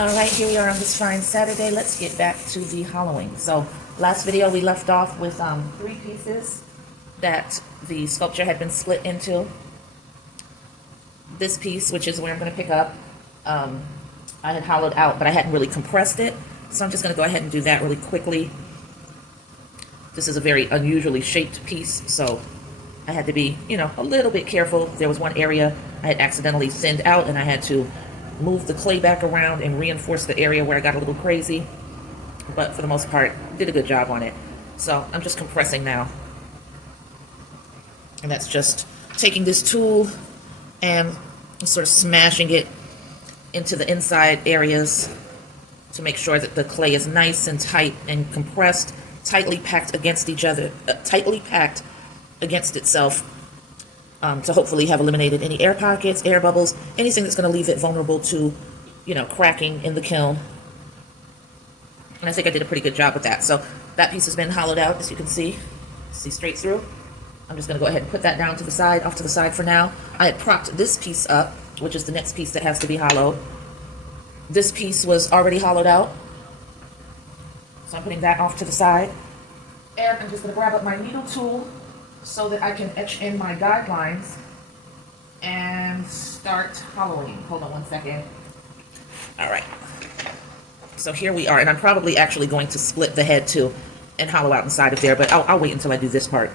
All right, here we are on this fine Saturday. Let's get back to the hollowing. So last video we left off with 3 pieces that the sculpture had been split into. This piece, which is where I'm going to pick up, I had hollowed out, but I hadn't really compressed it. So I'm just going to go ahead and do that really quickly. This is a very unusually shaped piece, so I had to be, a little bit careful. There was one area I had accidentally thinned out, and I had to move the clay back around and reinforce the area where I got a little crazy. But for the most part, did a good job on it. So I'm just compressing now. And that's just taking this tool and sort of smashing it into the inside areas to make sure that the clay is nice and tight and compressed, tightly packed against each other, tightly packed against itself, to hopefully have eliminated any air pockets, air bubbles, anything that's going to leave it vulnerable to, cracking in the kiln. And I think I did a pretty good job with that. So that piece has been hollowed out, as you can see straight through. I'm just going to go ahead and put that down to the side, off to the side for now. I had propped this piece up, which is the next piece that has to be hollowed. This piece was already hollowed out, so I'm putting that off to the side. And I'm just going to grab up my needle tool so that I can etch in my guidelines and start hollowing. Hold on one second. All right. So here we are, and I'm probably actually going to split the head too and hollow out inside of there, but I'll wait until I do this part.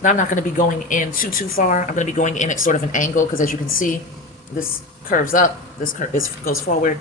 Now I'm not going to be going in too far. I'm going to be going in at sort of an angle because, as you can see, this curves up, this goes forward.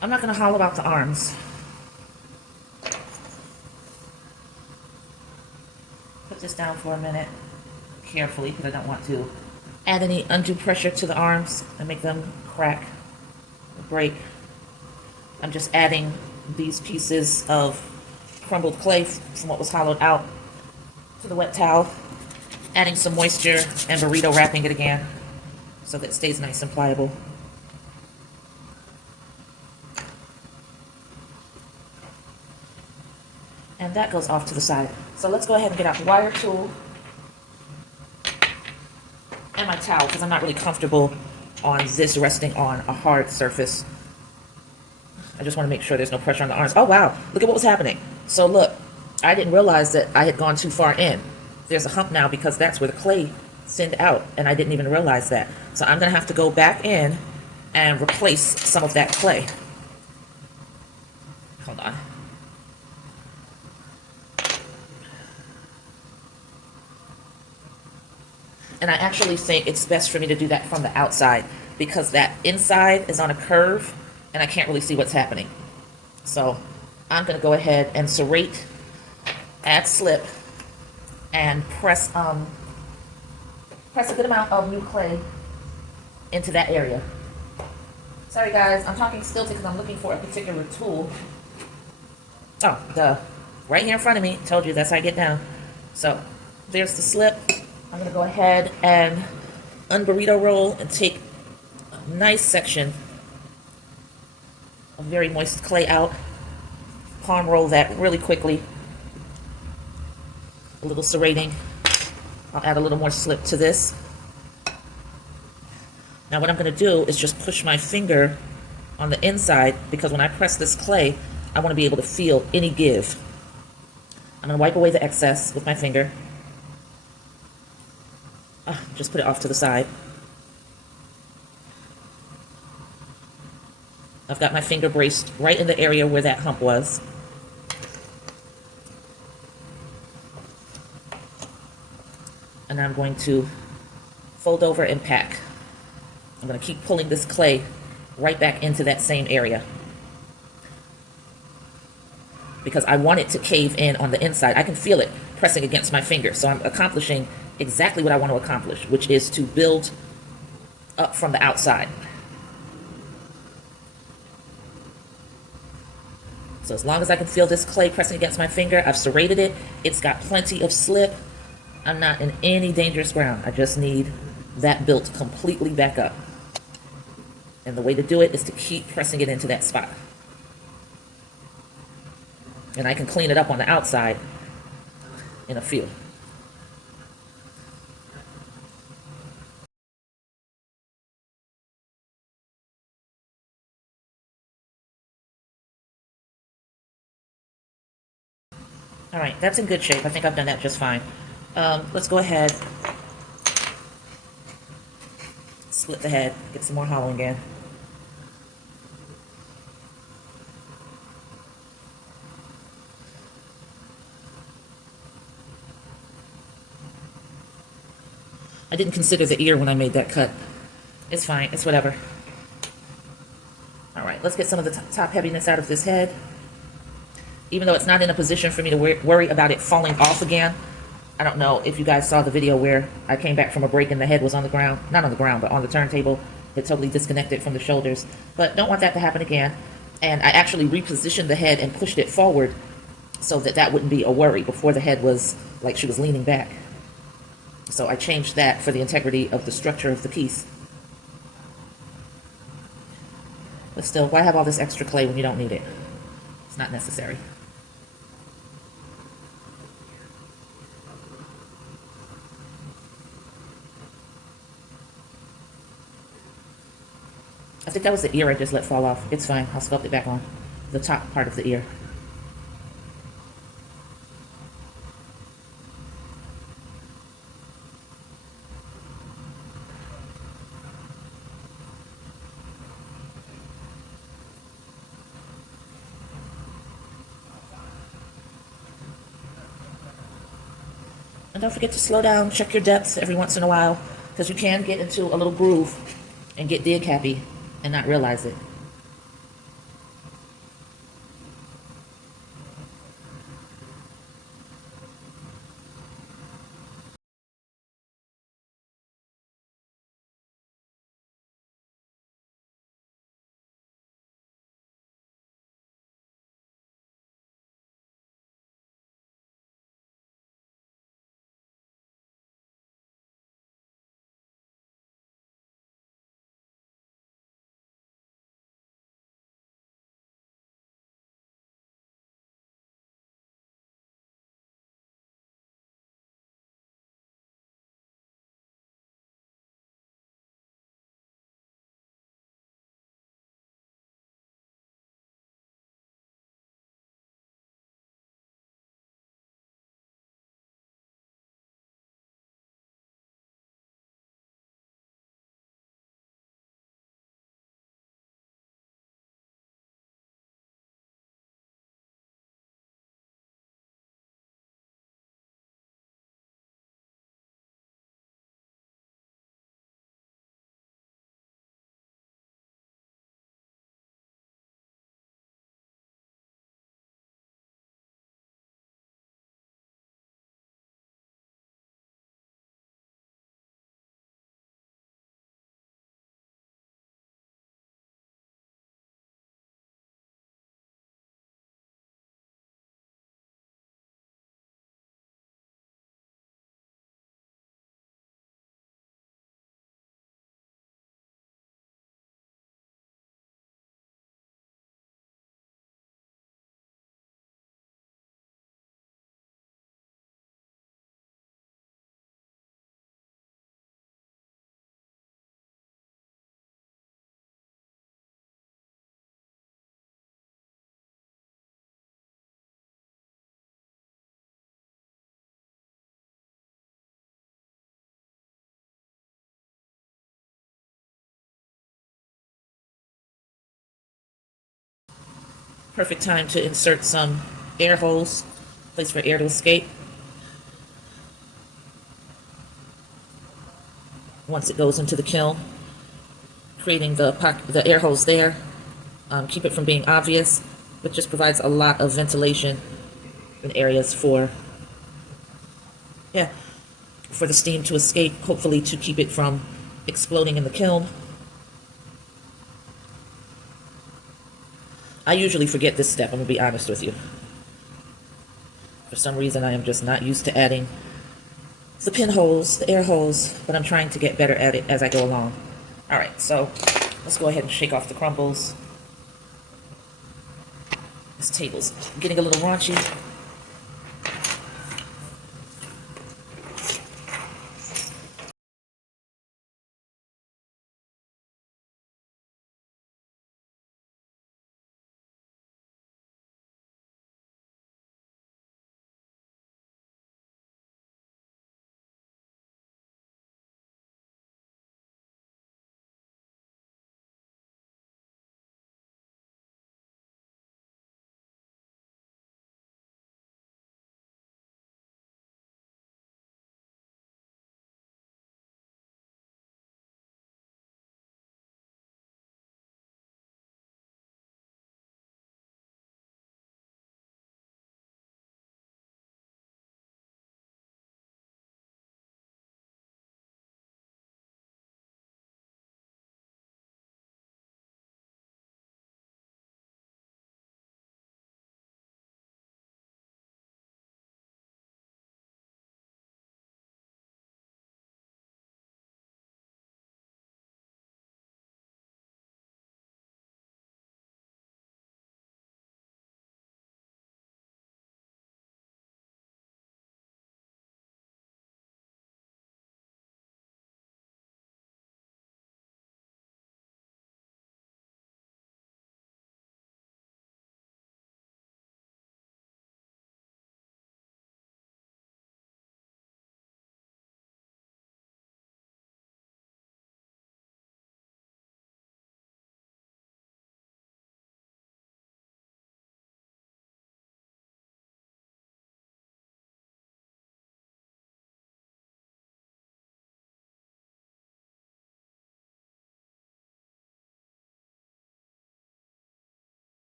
I'm not going to hollow out the arms. Put this down for a minute carefully because I don't want to add any undue pressure to the arms and make them crack or break. I'm just adding these pieces of crumbled clay from what was hollowed out to the wet towel, adding some moisture and burrito wrapping it again so that it stays nice and pliable. And that goes off to the side. So let's go ahead and get out the wire tool and my towel because I'm not really comfortable on this resting on a hard surface. I just want to make sure there's no pressure on the arms. Oh wow, look at what was happening. So look, I didn't realize that I had gone too far in. There's a hump now because that's where the clay thinned out and I didn't even realize that. So I'm going to have to go back in and replace some of that clay. Hold on. And I actually think it's best for me to do that from the outside because that inside is on a curve and I can't really see what's happening. So I'm going to go ahead and serrate, add slip, and press a good amount of new clay into that area. Sorry guys, I'm talking still because I'm looking for a particular tool. Oh, duh. Right here in front of me. Told you that's how I get down. So there's the slip. I'm going to go ahead and unburrito roll and take a nice section of very moist clay out. Palm roll that really quickly. A little serrating. I'll add a little more slip to this. Now what I'm going to do is just push my finger on the inside because when I press this clay, I want to be able to feel any give. I'm going to wipe away the excess with my finger. Just put it off to the side. I've got my finger braced right in the area where that hump was. and I'm going to fold over and pack. I'm going to keep pulling this clay right back into that same area because I want it to cave in on the inside. I can feel it pressing against my finger, so I'm accomplishing exactly what I want to accomplish, which is to build up from the outside. So as long as I can feel this clay pressing against my finger, I've serrated it. It's got plenty of slip. I'm not in any dangerous ground. I just need that built completely back up. And the way to do it is to keep pressing it into that spot. And I can clean it up on the outside in a few. All right, that's in good shape. I think I've done that just fine. Let's go ahead, split the head, get some more hollowing in. I didn't consider the ear when I made that cut. It's fine, it's whatever. All right, let's get some of the top heaviness out of this head. Even though it's not in a position for me to worry about it falling off again. I don't know if you guys saw the video where I came back from a break and the head was on the ground. Not on the ground, but on the turntable. It totally disconnected from the shoulders. But don't want that to happen again. And I actually repositioned the head and pushed it forward so that that wouldn't be a worry. Before, the head was like she was leaning back. So I changed that for the integrity of the structure of the piece. But still, why have all this extra clay when you don't need it? It's not necessary. I think that was the ear I just let fall off. It's fine. I'll sculpt it back on. The top part of the ear. And don't forget to slow down, check your depth every once in a while, because you can get into a little groove and get dig happy and not realize it. Perfect time to insert some air holes, place for air to escape. once it goes into the kiln, creating the air holes there. Keep it from being obvious, but just provides a lot of ventilation in areas for the steam to escape, hopefully to keep it from exploding in the kiln. I usually forget this step, I'm going to be honest with you. For some reason, I am just not used to adding the pinholes, the air holes, but I'm trying to get better at it as I go along. All right, so let's go ahead and shake off the crumbles. This table's getting a little raunchy.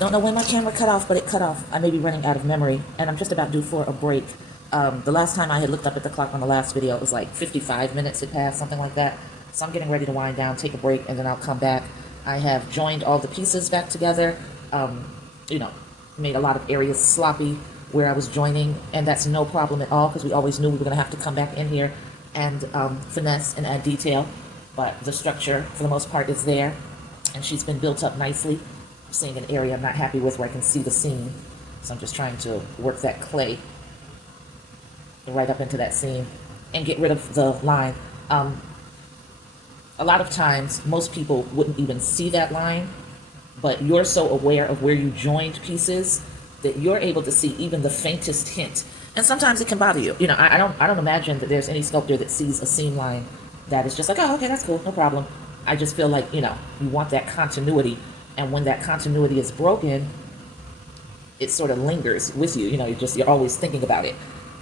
Don't know when my camera cut off, but it cut off. I may be running out of memory, and I'm just about due for a break. The last time I had looked up at the clock on the last video, it was like 55 minutes had passed, something like that. So I'm getting ready to wind down, take a break, and then I'll come back I have joined all the pieces back together, you know, made a lot of areas sloppy where I was joining, and that's no problem at all because we always knew we were going to have to come back in here and finesse and add detail. But the structure, for the most part, is there, and she's been built up nicely. I'm seeing an area I'm not happy with where I can see the seam, so I'm just trying to work that clay right up into that seam and get rid of the line. A lot of times, most people wouldn't even see that line, but you're so aware of where you joined pieces that you're able to see even the faintest hint. And sometimes it can bother you. You know, I don't imagine that there's any sculptor that sees a seam line that is just like, oh, okay, that's cool, no problem. I just feel like, you know, you want that continuity, and when that continuity is broken, it sort of lingers with you. You know, you're always thinking about it.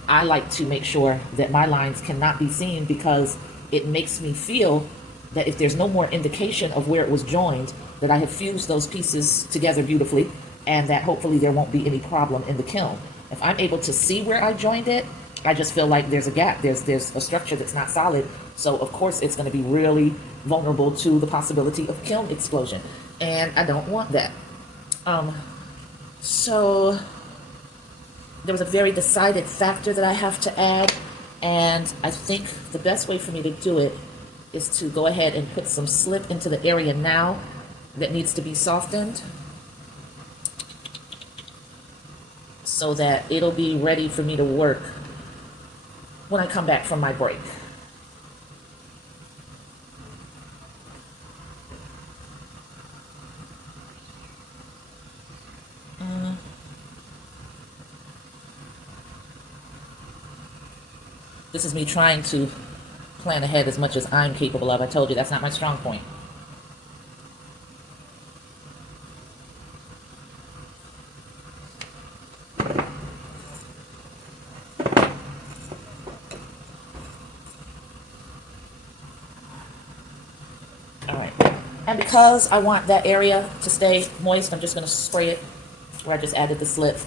I like to make sure that my lines cannot be seen because it makes me feel that if there's no more indication of where it was joined, that I have fused those pieces together beautifully, and that hopefully there won't be any problem in the kiln. If I'm able to see where I joined it, I just feel like there's a gap. There's a structure that's not solid. So of course it's going to be really vulnerable to the possibility of kiln explosion, and I don't want that. So there was a very decided factor that I have to add, and I think the best way for me to do it is to go ahead and put some slip into the area now that needs to be softened so that it'll be ready for me to work when I come back from my break. This is me trying to plan ahead as much as I'm capable of. I told you that's not my strong point. All right. And because I want that area to stay moist, I'm just going to spray it where I just added the slip.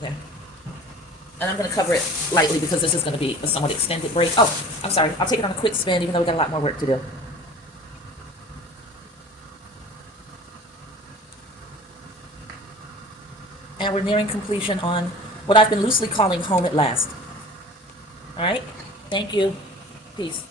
There. And I'm going to cover it lightly because this is going to be a somewhat extended break. Oh, I'm sorry. I'll take it on a quick spin, even though we got a lot more work to do. And we're nearing completion on what I've been loosely calling Home at Last. All right. Thank you. Peace.